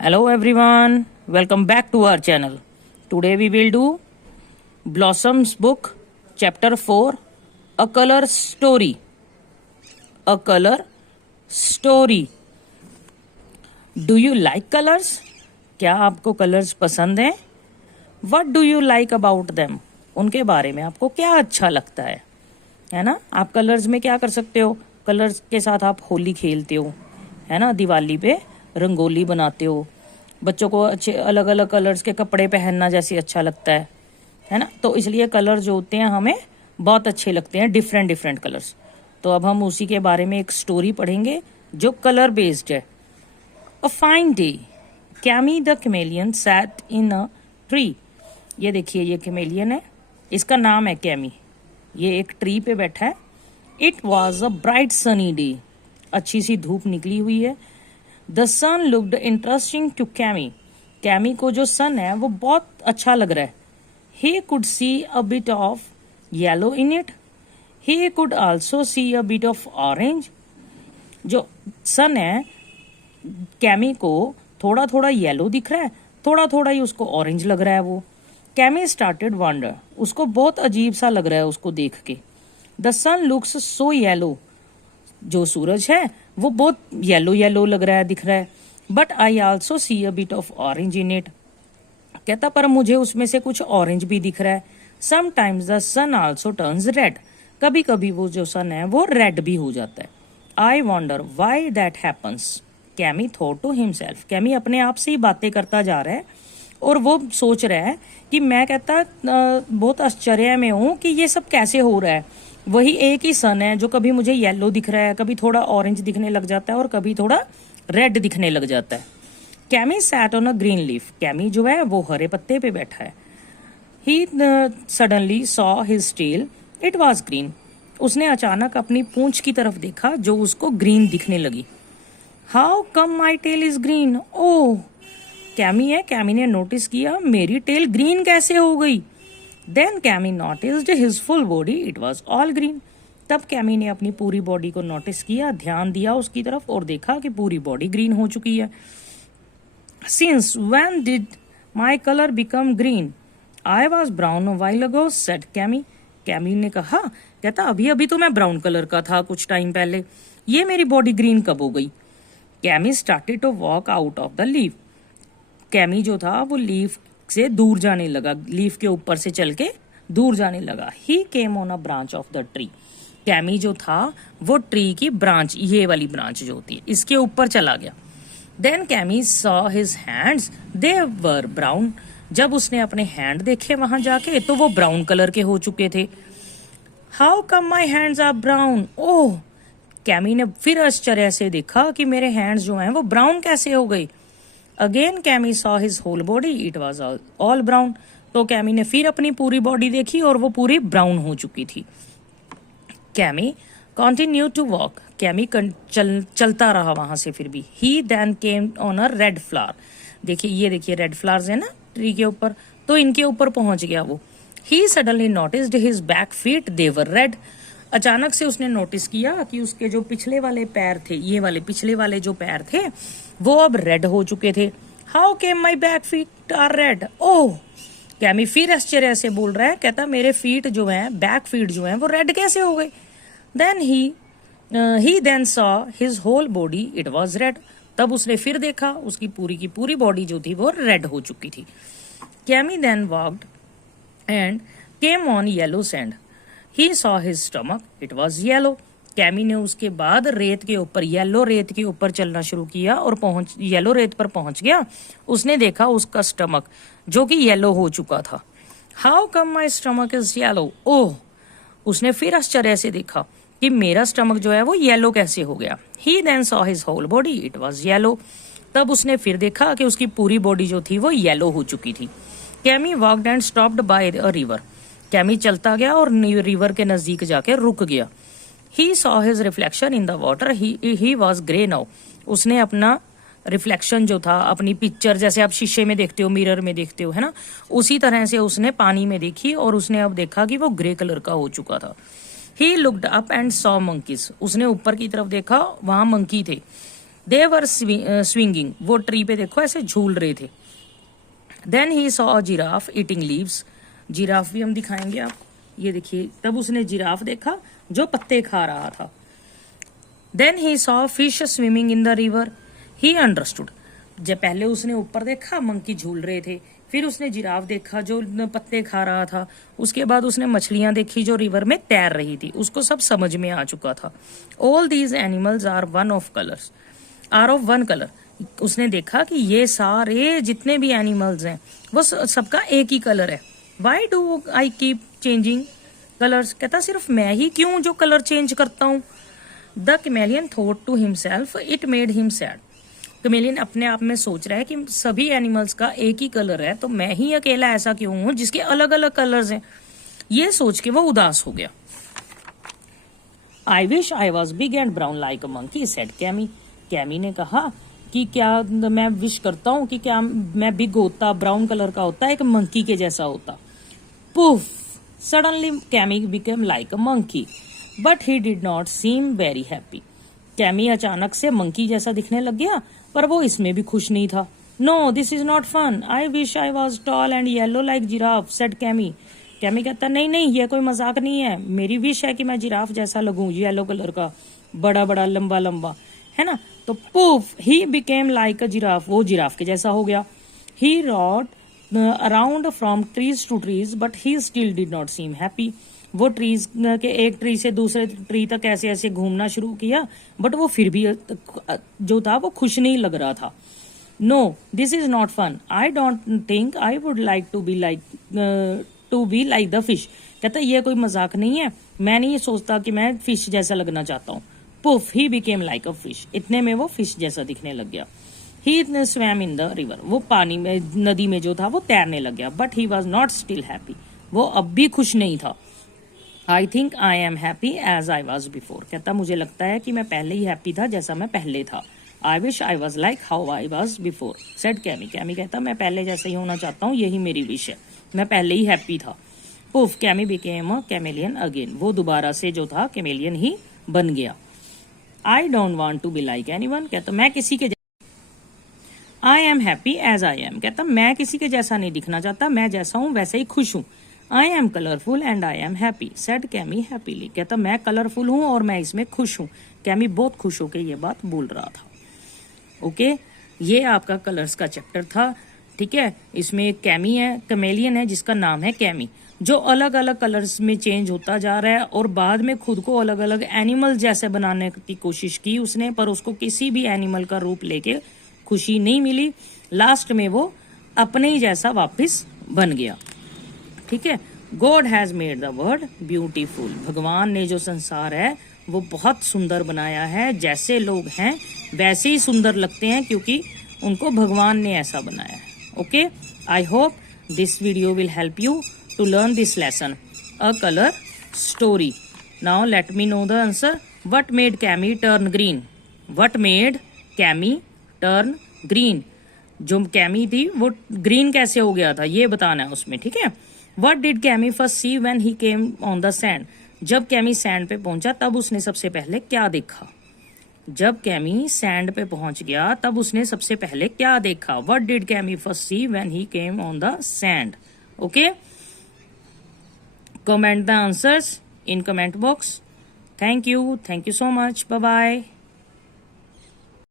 Hello everyone, welcome back to our channel. Today we will do Blossom's book, chapter 4, A Color Story. A Color Story. Do you like colors? क्या आपको colours पसंद हैं? What do you like about them? उनके बारे में आपको क्या अच्छा लगता है ना? आप कलर्स में क्या कर सकते हो? कलर्स के साथ आप होली खेलते हो, है ना? दिवाली पे रंगोली बनाते हो, बच्चों को अच्छे अलग अलग कलर्स के कपड़े पहनना जैसे अच्छा लगता है ना? तो इसलिए कलर जो होते हैं हमें बहुत अच्छे लगते हैं, डिफरेंट डिफरेंट कलर्स। तो अब हम उसी के बारे में एक स्टोरी पढ़ेंगे जो कलर बेस्ड है। A fine day, chemo the chameleon sat in a tree. ये देखिए, ये कैमेलियन है, इसका नाम है कैमी। ये एक ट्री पे बैठा है। It was a bright sunny day, अच्छी सी धूप निकली हुई है। The sun looked interesting to Cammy. Cammy को जो सन है वो बहुत अच्छा लग रहा है। He could see a bit of yellow in it. He could also see a bit of orange. जो सन है, कैमी को थोड़ा थोड़ा येलो दिख रहा है, थोड़ा थोड़ा ही उसको ऑरेंज लग रहा है। वो कैमी स्टार्टेड वंडर, उसको बहुत अजीब सा लग रहा है उसको देख के। The sun looks so yellow, जो सूरज है वो बहुत येलो येलो लग रहा है, दिख रहा है। But I also see a bit of orange in it. कहता पर मुझे उसमें से कुछ ऑरेंज भी दिख रहा है। Sometimes the sun also turns red, कभी कभी वो जो सन है वो रेड भी हो जाता है। I wonder why that happens, Cammy thought to himself. Cammy अपने आप से ही बातें करता जा रहा है और वो सोच रहा है कि मैं कहता बहुत आश्चर्य में हूँ कि ये सब कैसे हो रहा है। वही एक ही सन है जो कभी मुझे येलो दिख रहा है, कभी थोड़ा ऑरेंज दिखने लग जाता है और कभी थोड़ा रेड दिखने लग जाता है। Cammy sat on a green leaf, Cammy जो है वो हरे पत्ते पे बैठा है। He suddenly saw his tail, it was green. उसने अचानक अपनी पूंछ की तरफ देखा जो उसको ग्रीन दिखने लगी। How come my tail is green? Oh, Cammy है, कैमी ने नोटिस किया मेरी टेल ग्रीन कैसे हो गई। Then Cammy noticed his full body, it was all green. तब कैमी ने अपनी पूरी बॉडी को नोटिस किया, ध्यान दिया उसकी तरफ और देखा कि पूरी बॉडी ग्रीन हो चुकी है। Since when did my colour become green? I was brown while ago, said Cammy. Chemo ने कहा, कहता अभी अभी तो मैं ब्राउन कलर का था कुछ टाइम पहले, ये मेरी बॉडी ग्रीन कब हो गई? Cammy started to walk out of the leaf. Cammy जो था वो लीफ से दूर जाने लगा, लीफ के ऊपर से चल के दूर जाने लगा। He came on a branch of the tree. Cammy जो था वो ट्री की ब्रांच, ये वाली ब्रांच जो होती है, इसके ऊपर चला गया। Then Cammy saw his hands, they were brown. जब उसने अपने हैंड देखे वहां जाके तो वो ब्राउन कलर के हो चुके थे। How come my hands are brown? Oh, Cammy ने फिर आश्चर्य से देखा कि मेरे हैंड्स जो हैं वो ब्राउन कैसे हो गए। Again Cammy saw his whole body, it was all brown. तो कैमी ने फिर अपनी पूरी बॉडी देखी और वो पूरी ब्राउन हो चुकी थी। Cammy continue to walk, Cammy चलता रहा वहां से फिर भी। He then came on a red flower. देखिए, ये देखिए रेड फ्लावर्स है ना ट्री के ऊपर, तो इनके ऊपर पहुंच गया वो। He suddenly noticed his back feet, they were red. अचानक से उसने नोटिस किया कि उसके जो पिछले वाले पैर थे, ये वाले पिछले वाले जो पैर थे वो अब रेड हो चुके थे। How came my back feet are red? Oh, Cammy फिर आश्चर्य से बोल रहा है, कहता मेरे फीट जो हैं, बैक फीट जो हैं वो रेड कैसे हो गए? Then he then saw his whole body, it was red. तब उसने फिर देखा उसकी पूरी की पूरी बॉडी जो थी वो रेड हो चुकी थी। Cammy then walked and came on yellow sand. He saw his stomach, it was yellow. Cammy ने उसके बाद रेत के ऊपर, येलो रेत के ऊपर चलना शुरू किया और येलो रेत पर पहुंच गया। उसने देखा उसका स्टमक जो कि येलो हो चुका था। How come my stomach is yellow? Oh, उसने फिर आश्चर्य से देखा कि मेरा स्टमक जो है वो येलो कैसे हो गया। He then saw his whole body, it was yellow. तब उसने फिर देखा कि उसकी पूरी बॉडी जो थी वो येलो हो चुकी थी। Chemo walked and stopped bye a river. Chemo चलता गया और रिवर के नजदीक जाके रुक गया। ही saw his reflection in the water, he was grey now. उसने अपना रिफ्लेक्शन जो था, अपनी पिक्चर जैसे आप शीशे में देखते हो, मिरर में देखते हो, है ना, उसी तरह से उसने पानी में देखी और उसने अब देखा कि वो ग्रे कलर का हो चुका था। He looked up and saw monkeys. उसने ऊपर की तरफ देखा, वहां मंकी थे। दे वर स्विंगिंग, वो ट्री पे देखो ऐसे झूल रहे थे। Then he saw giraffe eating leaves, giraffe भी हम दिखाएंगे आप, ये देखिए तब उसने जिराफ देखा जो पत्ते खा रहा था। Then he saw fish swimming in the river, he understood, जब पहले उसने ऊपर देखा मंकी झूल रहे थे, फिर उसने जिराफ देखा जो पत्ते खा रहा था, उसके बाद उसने मछलियां देखी जो रिवर में तैर रही थी, उसको सब समझ में आ चुका था। All these animals are one of colours, are of one colour, उसने देखा कि ये सारे जितने भी एनिमल्स हैं वो सबका एक ही कलर है। Why do I keep changing colours, कहता सिर्फ मैं ही क्यों जो कलर चेंज करता हूँ। The chameleon thought to himself, it made him sad, chameleon अपने आप में सोच रहा है कि सभी एनिमल्स का एक ही कलर है, तो मैं ही अकेला ऐसा क्यों हूं जिसके अलग अलग कलर्स हैं। ये सोच के वो उदास हो गया। आई wish I was big and brown like a monkey, said Cammy, chemo ने कहा कि क्या मैं विश करता हूँ कि क्या मैं बिग होता, ब्राउन कलर का होता, एक मंकी के जैसा होता। Puff, suddenly chemo became like a monkey but he did not seem very happy, chemo अचानक से मंकी जैसा दिखने लग गया पर वो इसमें भी खुश नहीं था। No this is not fun, I wish I was tall and yellow like giraffe, said Cammy, Cammy कहता नहीं नहीं ये कोई मजाक नहीं है, मेरी विश है कि मैं जिराफ जैसा लगूं, येलो कलर का, बड़ा बड़ा लंबा लंबा, है ना। तो puff, he became like a giraffe, वो जिराफ के जैसा हो गया। He rode around from trees to trees but he still did not seem happy, वो ट्रीज के एक ट्री से दूसरे ट्री तक ऐसे ऐसे घूमना शुरू किया बट वो फिर भी जो था वो खुश नहीं लग रहा था। No this is not fun, I don't think I would like to be like the fish, कहता ये कोई मजाक नहीं है, मैं नहीं सोचता कि मैं फिश जैसा लगना चाहता हूँ। Puff, he became like a fish, इतने में वो फिश जैसा दिखने लग गया। ही स्वैम इन द रिवर, वो पानी में नदी में जो था वो तैरने लग गया। But he was not still happy, वो अब भी खुश नहीं था। I think I am happy as I was before, कहता मुझे लगता है कि मैं पहले ही हैप्पी था जैसा मैं पहले था। आई wish I was like how I was before, said Cammy, Cammy कहता मैं पहले जैसे ही होना चाहता हूँ, यही मेरी विश है, मैं पहले ही हैप्पी था। Poof, Cammy became a chameleon again, वो दोबारा से जो था कैमेलियन ही बन गया। I don't want to be like anyone, कहता मैं किसी के, I am happy as I am, कहता मैं किसी के जैसा नहीं दिखना चाहता, मैं जैसा हूं वैसे ही खुश हूं। I am colourful and I am happy, said chemo happily, कहता मैं कलरफुल हूं और मैं इसमें खुश हूं। कैमी बहुत खुश होकर ये बात बोल रहा था। ओके, ये आपका कलर्स का चैप्टर था। ठीक है, इसमें एक कैमी है, कैमेलियन है जिसका नाम है कैमी, जो अलग अलग कलर्स में चेंज होता जा रहा है और बाद में खुद को अलग अलग एनिमल जैसे बनाने की कोशिश की उसने, पर उसको किसी भी एनिमल का रूप लेके खुशी नहीं मिली। लास्ट में वो अपने ही जैसा वापस बन गया। ठीक है, God has made the world beautiful, भगवान ने जो संसार है वो बहुत सुंदर बनाया है, जैसे लोग हैं वैसे ही सुंदर लगते हैं क्योंकि उनको भगवान ने ऐसा बनाया है। Okay, I hope this video will help you to learn this lesson, a colour story. Now let me know the answer, what made Cammy turn green, what made Cammy turn green, जो Cammy थी वो green कैसे हो गया था ये बताना है उसमें। ठीक है, what did Cammy first see when he came on the sand, जब कैमी सैंड पे पहुंचा तब उसने सबसे पहले क्या देखा, जब कैमी सैंड पे पहुंच गया तब उसने सबसे पहले क्या देखा। What did Cammy first see when he came on the sand. Okay, comment the answers in comment box. Thank you so much, bye bye.